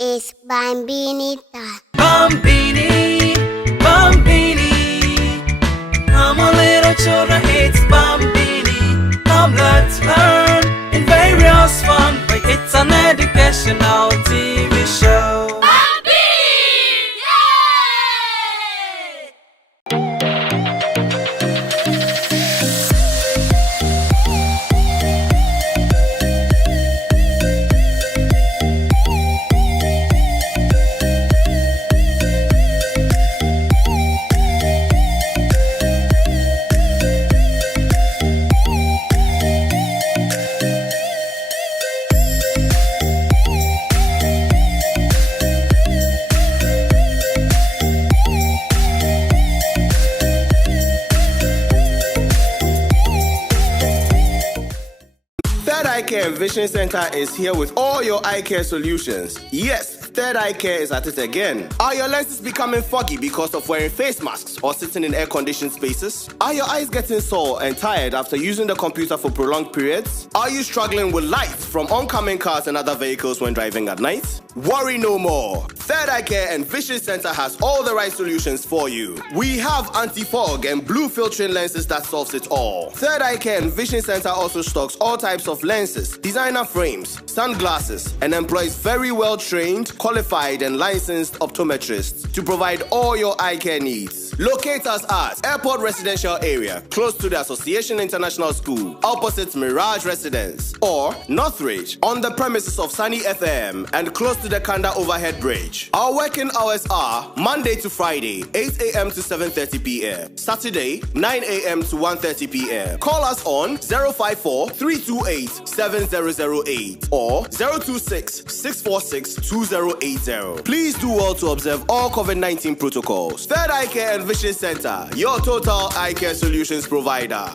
is Bambinita. Bambini, Bambini. Come on, little children, it's Bambini. Come, let's learn in various fun. But it's an educational TV show. Third Eye Care and Vision Center is here with all your eye care solutions. Yes, Third Eye Care is at it again. Are your lenses becoming foggy because of wearing face masks or sitting in air-conditioned spaces? Are your eyes getting sore and tired after using the computer for prolonged periods? Are you struggling with light from oncoming cars and other vehicles when driving at night? Worry no more. Third Eye Care and Vision Center has all the right solutions for you. We have anti-fog and blue filtering lenses that solves it all. Third Eye Care and Vision Center also stocks all types of lenses, designer frames, sunglasses, and employs very well-trained, qualified, and licensed optometrists to provide all your eye care needs. Locate us at Airport Residential Area, close to the Association International School, opposite Mirage Residence, or Northridge, on the premises of Sunny FM and close to the Kanda Overhead Bridge. Our working hours are Monday to Friday, 8 a.m. to 7:30 p.m. Saturday, 9 a.m. to 1:30 p.m. Call us on 054-328-7008 or 026-646-2080. Please do well to observe all COVID-19 protocols. Third Eye Care and Vision Center, your total eye care solutions provider.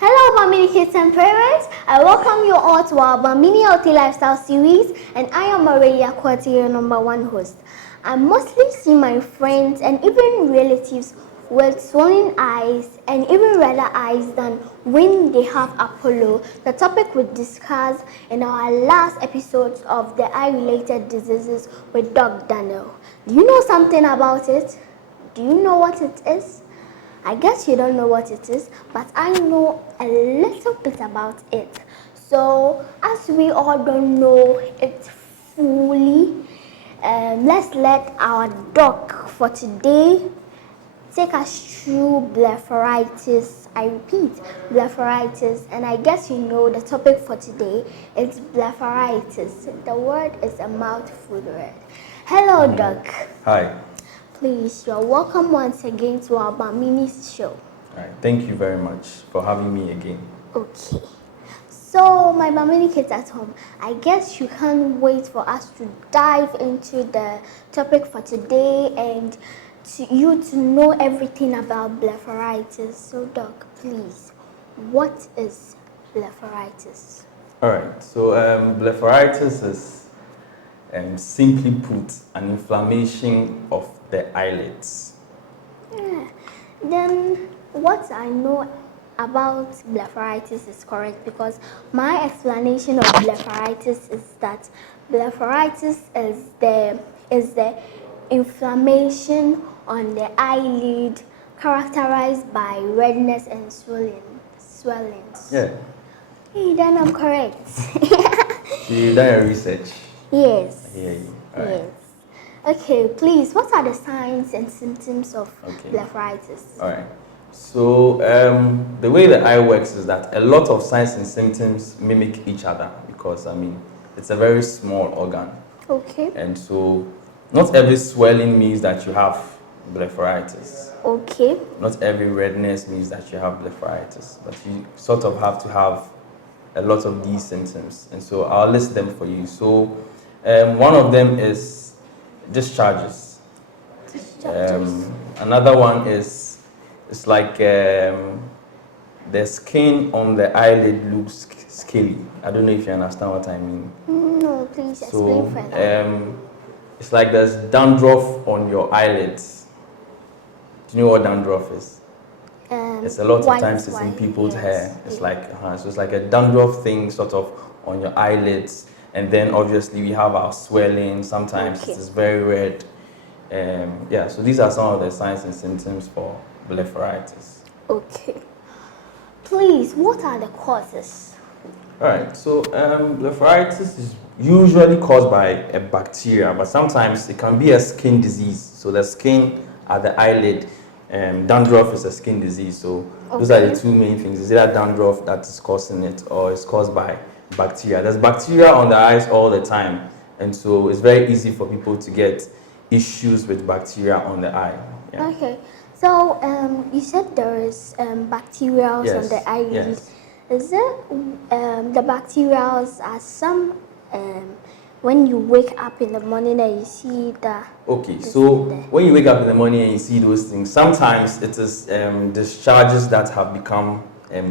Hello, Bambini kids and parents. I welcome you all to our Bambini Healthy Lifestyle series, and I am Aurelia Quarty, your #1 host. I mostly see my friends and even relatives with swollen eyes and even redder eyes than when they have Apollo, the topic we discussed in our last episodes of the eye-related diseases with Dr. Daniel. Do you know something about it? Do you know what it is? I guess you don't know what it is, but I know a little bit about it. So, as we all don't know it fully, let's let our doc for today take us through blepharitis. I repeat, blepharitis, and I guess you know the topic for today is blepharitis. The word is a mouthful word. Hello, Doc. Hi. Please, you're welcome once again to our Bambini's show. All right. Thank you very much for having me again. Okay. So, my Bambini kids at home, I guess you can't wait for us to dive into the topic for today and you to know everything about blepharitis. So, Doc, please, what is blepharitis? All right. So, blepharitis is, simply put, an inflammation of the eyelids. Yeah. Then, what I know about blepharitis is correct, because my explanation of blepharitis is that blepharitis is the inflammation on the eyelid characterized by redness and swellings. Yeah. Hey, then I'm correct. You done your research. Yes. I hear you. All right. Yes. Okay, please, what are the signs and symptoms of blepharitis? All right. So, the way the eye works is that a lot of signs and symptoms mimic each other because, it's a very small organ. Okay. And so, not every swelling means that you have blepharitis. Okay. Not every redness means that you have blepharitis, but you sort of have to have a lot of these symptoms. And so, I'll list them for you. So, one of them is discharges. Another one is, it's like the skin on the eyelid looks scaly. I don't know if you understand what I mean. No, please explain further. It's like there's dandruff on your eyelids. Do you know what dandruff is? It's a lot of white, times it's in white, people's yes, hair. It's yeah. like so it's like a dandruff thing, sort of on your eyelids, and then obviously we have our swelling. Sometimes Okay. it is very red. Yeah, so these are some of the signs and symptoms for blepharitis. Okay. Please, what are the causes? All right, so blepharitis is usually caused by a bacteria, but sometimes it can be a skin disease. So the skin at the eyelid, dandruff is a skin disease. So those are the Okay. two main things. Is either dandruff that is causing it, or it's caused by bacteria. There's bacteria on the eyes all the time, and so it's very easy for people to get issues with bacteria on the eye. Yeah. Okay. So you said there is bacteria on Yes, the eyelid. yes. Is it the bacteria are some when you wake up in the morning and you see that? Okay, so when you wake up in the morning and you see those things, sometimes it is discharges that have become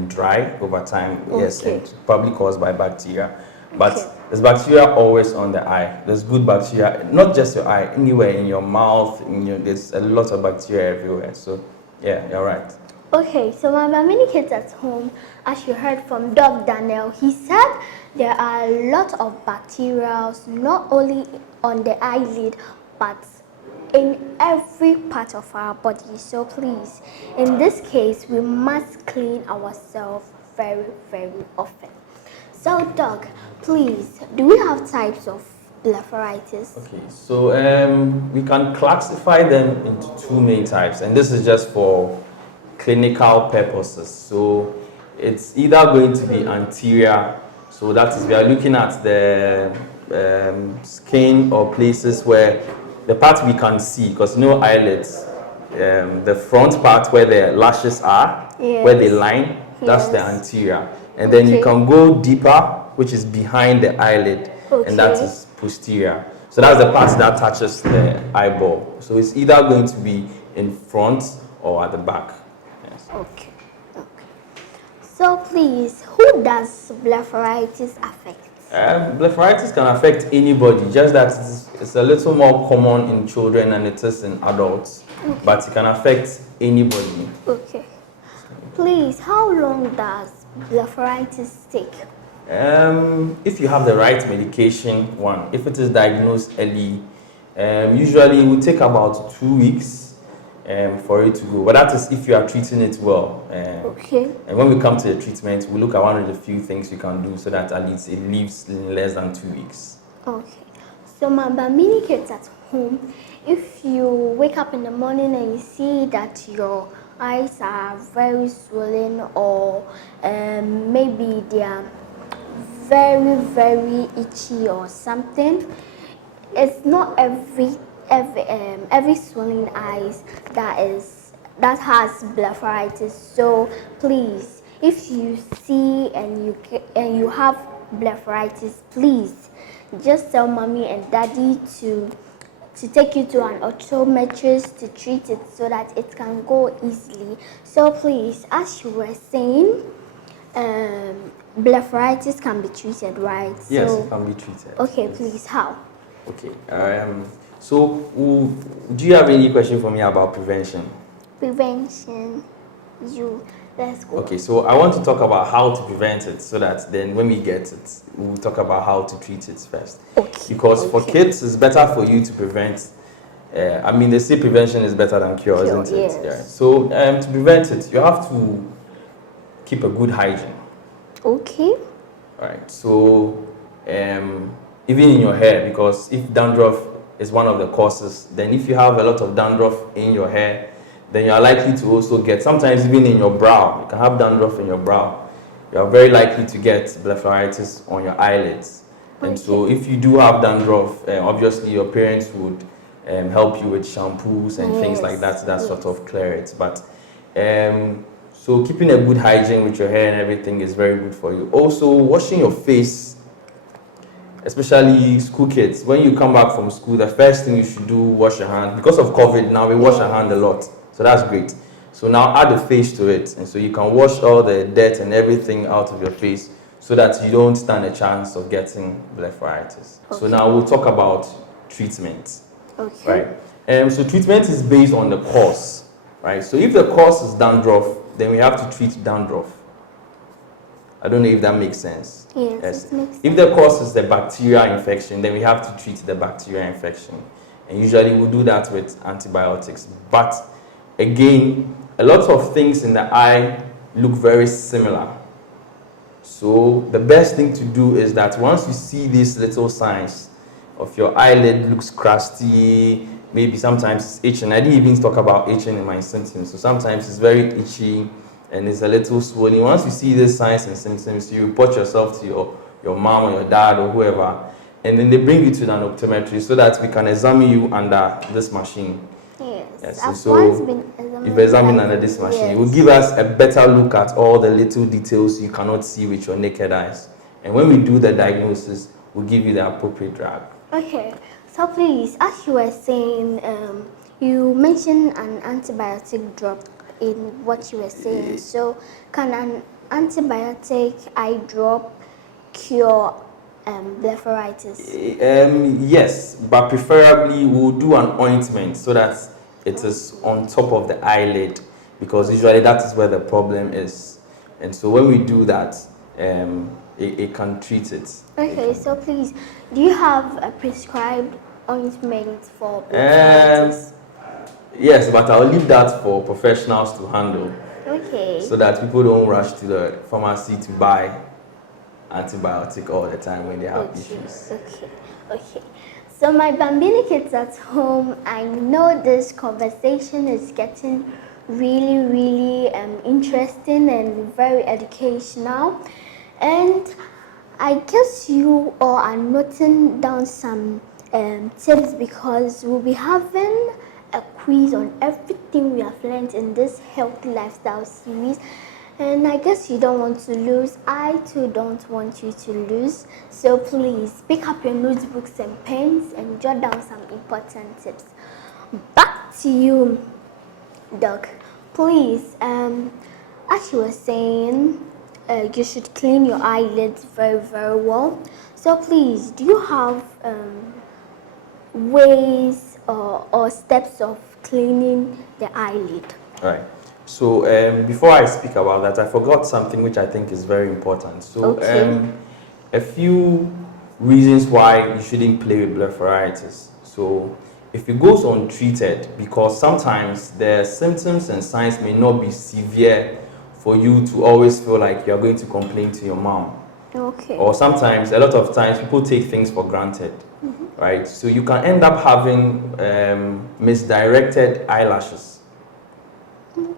dry over time. Yes, Okay. and probably caused by bacteria. But Okay. there's bacteria always on the eye. There's good bacteria, not just your eye, anywhere in your mouth. There's a lot of bacteria everywhere. So yeah, you're right. Okay, so my many kids at home, as you heard from Doc Daniel, he said there are a lot of bacteria not only on the eyelid but in every part of our body. So please, in this case, we must clean ourselves very, very often. So Doc, please, do we have types of blepharitis? Okay, so we can classify them into two main types, and this is just for clinical purposes. So it's either going to be anterior, so that is we are looking at the skin or places where the part we can see, because eyelids, the front part where the lashes are, where they Yes. line, that's the Yes. anterior. And then you Okay. can go deeper, which is behind the eyelid, and that Okay. is posterior. So that's the part that touches the eyeball. So it's either going to be in front or at the back. Yes. Okay. So please, who does blepharitis affect? Blepharitis can affect anybody, just that it's a little more common in children than it is in adults, but it can affect anybody. Okay. Please, how long does blepharitis take? If you have the right medication, if it is diagnosed early, usually it will take about 2 weeks for it to go. But that is if you are treating it well. Okay. And when we come to the treatment, we look at one of the few things you can do so that at least it leaves in less than 2 weeks. Okay. So my mini kids at home, if you wake up in the morning and you see that your eyes are very swollen, or maybe they are very, very itchy or something, it's not every swollen eyes that has blepharitis. So please, if you see and you have blepharitis, please just tell mommy and daddy to take you to an optometrist to treat it so that it can go easily. So please, as you were saying, blepharitis can be treated, right? Yes, So, it can be treated. okay, Yes. please, how? Okay. So, do you have any question for me about prevention? Prevention. Let's go. Okay, so I want to talk about how to prevent it, so that then when we get it, we'll talk about how to treat it first. Okay. Because for kids, it's better for you to prevent. They say prevention is better than cure, isn't it? Yes. Yeah. So to prevent it, you have to keep a good hygiene. Okay. All right. So even in your hair, because if dandruff is one of the causes, then if you have a lot of dandruff in your hair, then you are likely to also get, sometimes even in your brow, you can have dandruff in your brow. You are very likely to get blepharitis on your eyelids. And so if you do have dandruff, obviously your parents would help you with shampoos and things like that sort of clear it. But so keeping a good hygiene with your hair and everything is very good for you. Also, washing your face, especially school kids. When you come back from school, the first thing you should do, wash your hand. Because of COVID, now we wash our hand a lot. So that's great. So now add the face to it. And so you can wash all the dirt and everything out of your face so that you don't stand a chance of getting blepharitis. Okay. So now we'll talk about treatment. Okay. Right. So treatment is based on the cause. Right. So if the cause is dandruff, then we have to treat dandruff. I don't know if that makes sense. Yes, it makes sense. If the cause is the bacterial infection, then we have to treat the bacterial infection. And usually we do that with antibiotics. But again, a lot of things in the eye look very similar. So the best thing to do is that once you see these little signs of your eyelid looks crusty, maybe sometimes it's itching. I didn't even talk about itching in my symptoms. So sometimes it's very itchy and it's a little swollen. Once you see these signs and symptoms, you report yourself to your mom or your dad or whoever, and then they bring you to an optometrist so that we can examine you under this machine. Yes, I've so once been examined. You've examined under this machine. Yes. It will give us a better look at all the little details you cannot see with your naked eyes. And when we do the diagnosis, we'll give you the appropriate drug. Okay, so please, as you were saying, you mentioned an antibiotic drop in what you were saying. So can an antibiotic eye drop cure blepharitis? Yes, but preferably we'll do an ointment so that it is on top of the eyelid, because usually that is where the problem is. And so when we do that, it can treat it. Okay, so please, do you have a prescribed ointment for blepharitis? Yes, but I'll leave that for professionals to handle. Okay. So that people don't rush to the pharmacy to buy antibiotic all the time when they have issues. Okay. So my Bambini kids at home, I know this conversation is getting really interesting and very educational. And I guess you all are noting down some tips, because we'll be having a quiz on everything we have learned in this healthy lifestyle series. And I guess you don't want to lose. I too don't want you to lose. So please pick up your notebooks and pens and jot down some important tips. Back to you, Doc. Please, as you were saying, you should clean your eyelids very well. So please, do you have ways or steps of cleaning the eyelid? Right. So before I speak about that, I forgot something which I think is very important. So a few reasons why you shouldn't play with blepharitis. So if it goes untreated, because sometimes the symptoms and signs may not be severe for you to always feel like you're going to complain to your mom. Okay. Or sometimes, a lot of times, people take things for granted, right? So you can end up having misdirected eyelashes.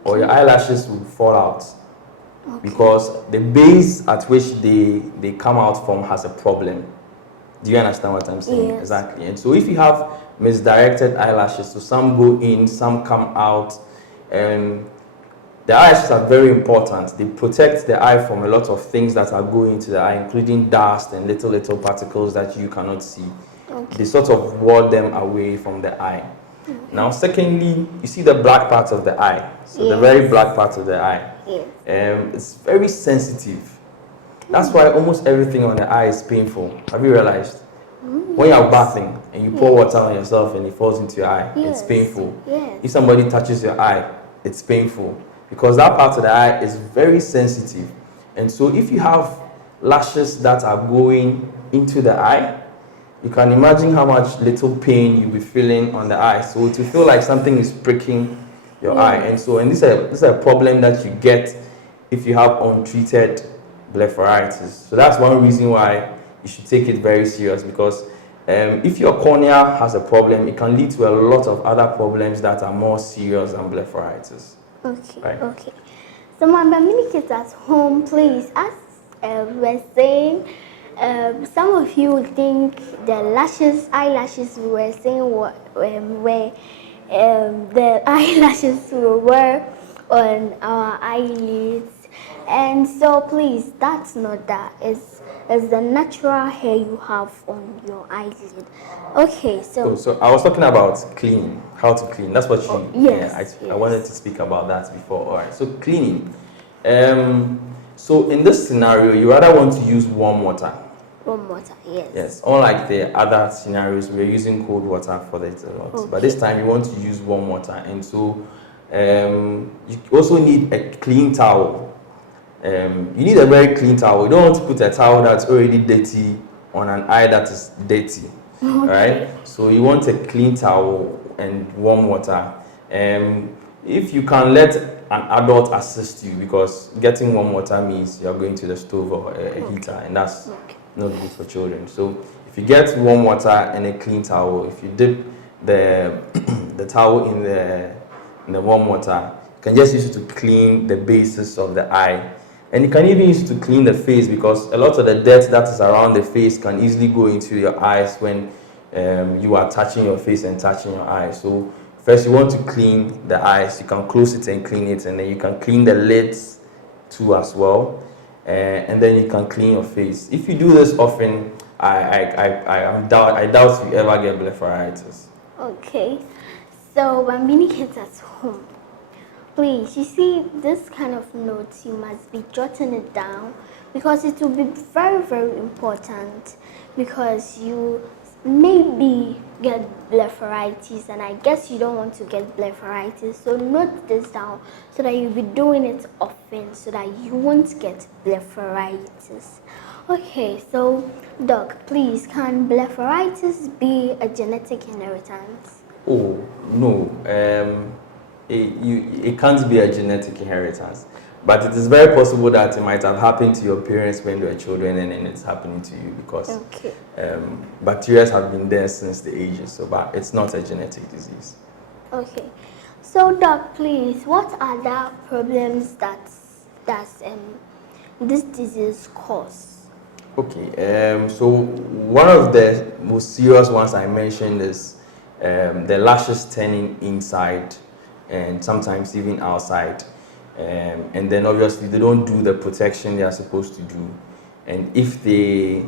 Or your eyelashes will fall out because the base at which they come out from has a problem. Do you understand what I'm saying? Yes. Exactly. And so if you have misdirected eyelashes, so some go in, some come out, the eyelashes are very important. They protect the eye from a lot of things that are going into the eye, including dust and little particles that you cannot see. They sort of ward them away from the eye. Now, secondly, you see the black part of the eye. So the very black part of the eye. It's very sensitive. That's why almost everything on the eye is painful. Have you realized? When you're bathing and you pour water on yourself and it falls into your eye, it's painful. If somebody touches your eye, it's painful. Because that part of the eye is very sensitive. And so if you have lashes that are going into the eye, you can imagine how much little pain you'll be feeling on the eye. So to feel like something is pricking your eye. And this is a problem that you get if you have untreated blepharitis. So that's one reason why you should take it very serious, because if your cornea has a problem, it can lead to a lot of other problems that are more serious than blepharitis. Okay. So my Bambini kids at home, please, as we're saying, some of you would think the eyelashes we were saying were the eyelashes we were on our eyelids, and so please, that's not that. It's the natural hair you have on your eyelid. Okay, so I was talking about cleaning, how to clean. That's what you. Yes. I wanted to speak about that before. All right. So cleaning. So in this scenario, you rather want to use warm water. Warm water, yes. Yes. Unlike the other scenarios, we're using cold water for it a lot. But this time, you want to use warm water, and so You also need a clean towel. You need a very clean towel. You don't want to put a towel that's already dirty on an eye that is dirty. Okay. Right? So you want a clean towel and warm water. If you can let an adult assist you, because getting warm water means you're going to the stove or a heater, and that's not good for children. So if you get warm water and a clean towel, if you dip the the towel in the warm water, you can just use it to clean the bases of the eye. And you can even use it to clean the face, because a lot of the dirt that is around the face can easily go into your eyes when you are touching your face and touching your eyes. So first you want to clean the eyes. You can close it and clean it, and then you can clean the lids too as well. And then you can clean your face. If you do this often, I doubt you ever get blepharitis. Okay. So when many kids at home, please, you see this kind of notes, you must be jotting it down, because it will be very, very important, because you maybe get blepharitis, and I guess you don't want to get blepharitis. So note this down so that you'll be doing it often so that you won't get blepharitis. Okay, so Doc, please, can blepharitis be a genetic inheritance? Oh, no. It can't be a genetic inheritance, but it is very possible that it might have happened to your parents when they were children, and then it's happening to you, because bacteria have been there since the ages. So, but it's not a genetic disease. Okay, so Doc, please, what are the problems that this disease cause? Okay, so one of the most serious ones I mentioned is the lashes turning inside and sometimes even outside. And then obviously they don't do the protection they are supposed to do. And if they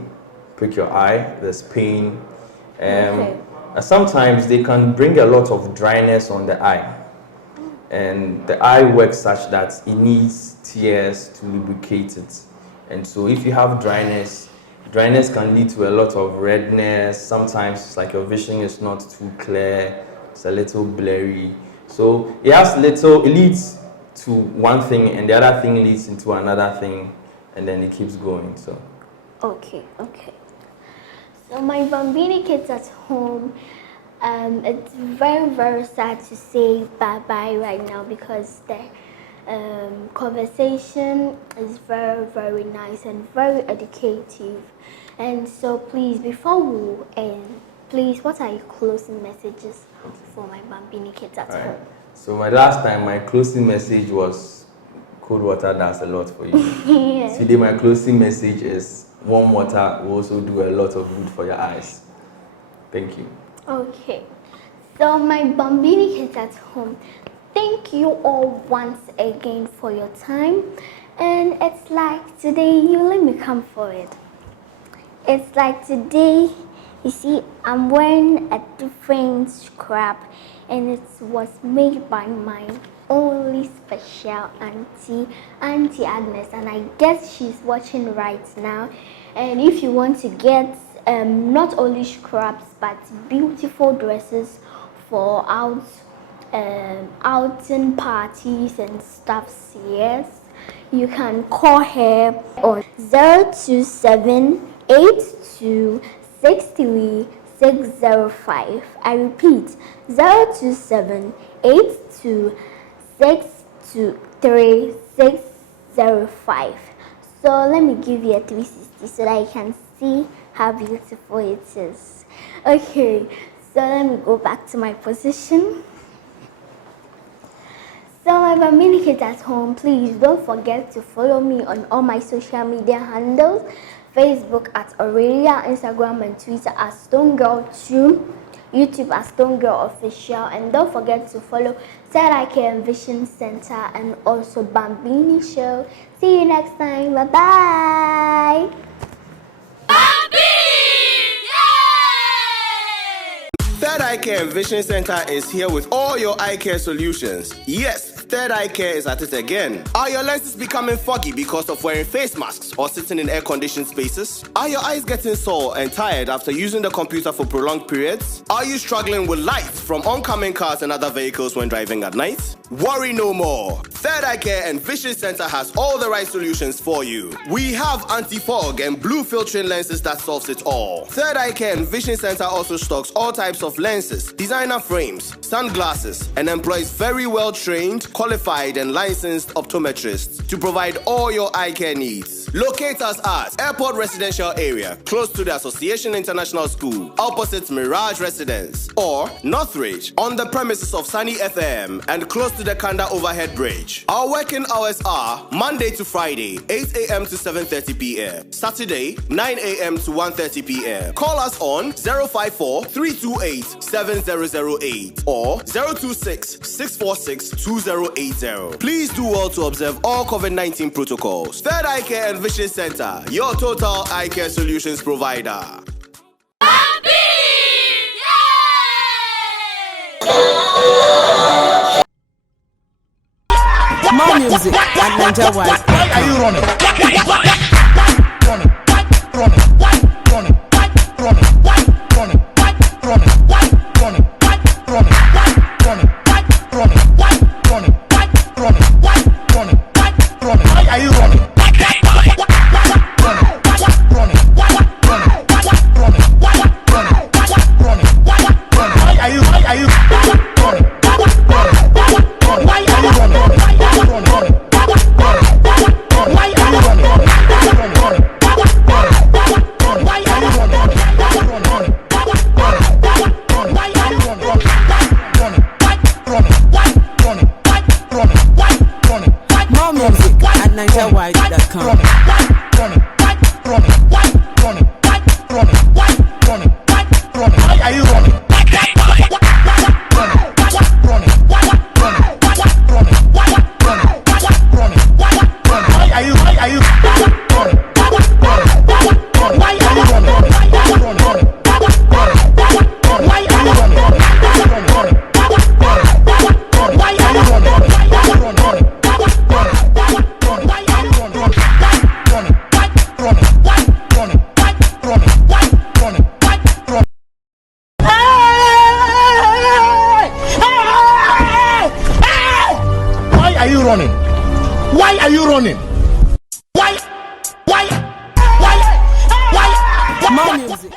prick your eye, there's pain. Sometimes they can bring a lot of dryness on the eye. And the eye works such that it needs tears to lubricate it. And so if you have dryness can lead to a lot of redness. Sometimes it's like your vision is not too clear, it's a little blurry. So it leads to one thing, and the other thing leads into another thing, and then it keeps going. So okay. So my Bambini kids at home, it's very, very sad to say bye-bye right now, because the conversation is very, very nice and very educative. And so please, before we end, please, what are your closing messages for my Bambini kids at home? So my closing message was cold water does a lot for you. Yes. Today my closing message is warm water will also do a lot of good for your eyes. Thank you. Okay, so my Bambini kids at home, thank you all once again for your time. And it's like today, you let me come for it. It's like today, you see, I'm wearing a different scrap, and it was made by my only special auntie Agnes, and I guess she's watching right now. And if you want to get not only scraps but beautiful dresses for outing parties and stuff, yes, you can call her on 0278263 I repeat, 0278263 So let me give you a 360 so that you can see how beautiful it is. Okay, so let me go back to my position. So my Bambini kids at home, please don't forget to follow me on all my social media handles. Facebook at Aurelia, Instagram and Twitter at Stonegal2, YouTube at Stonegal Official, and don't forget to follow Third Eye Care and Vision Center and also Bambini Show. See you next time. Bye bye. Third Eye Care and Vision Center is here with all your eye care solutions. Yes, Third Eye Care is at it again. Are your lenses becoming foggy because of wearing face masks or sitting in air-conditioned spaces? Are your eyes getting sore and tired after using the computer for prolonged periods? Are you struggling with light from oncoming cars and other vehicles when driving at night? Worry no more. Third Eye Care and Vision Center has all the right solutions for you. We have anti-fog and blue filtering lenses that solves it all. Third Eye Care and Vision Center also stocks all types of lenses, designer frames, sunglasses, and employs very well-trained, qualified, and licensed optometrists to provide all your eye care needs. Locate us at Airport Residential Area, close to the Association International School, opposite Mirage Residence, or Northridge, on the premises of Sunny FM and close to the Kanda Overhead Bridge. Our working hours are Monday to Friday, 8 a.m. to 7:30 p.m. Saturday, 9 a.m. to 1:30 p.m. Call us on 054-328-7008 or 026-646-2080. Please do well to observe all COVID-19 protocols. Third Eye Care and Vision Center, your total eye care solutions provider. More music at Niger Wide. Why are you running? NigerWide.com. Why are you running? Why are you running? Why? More music.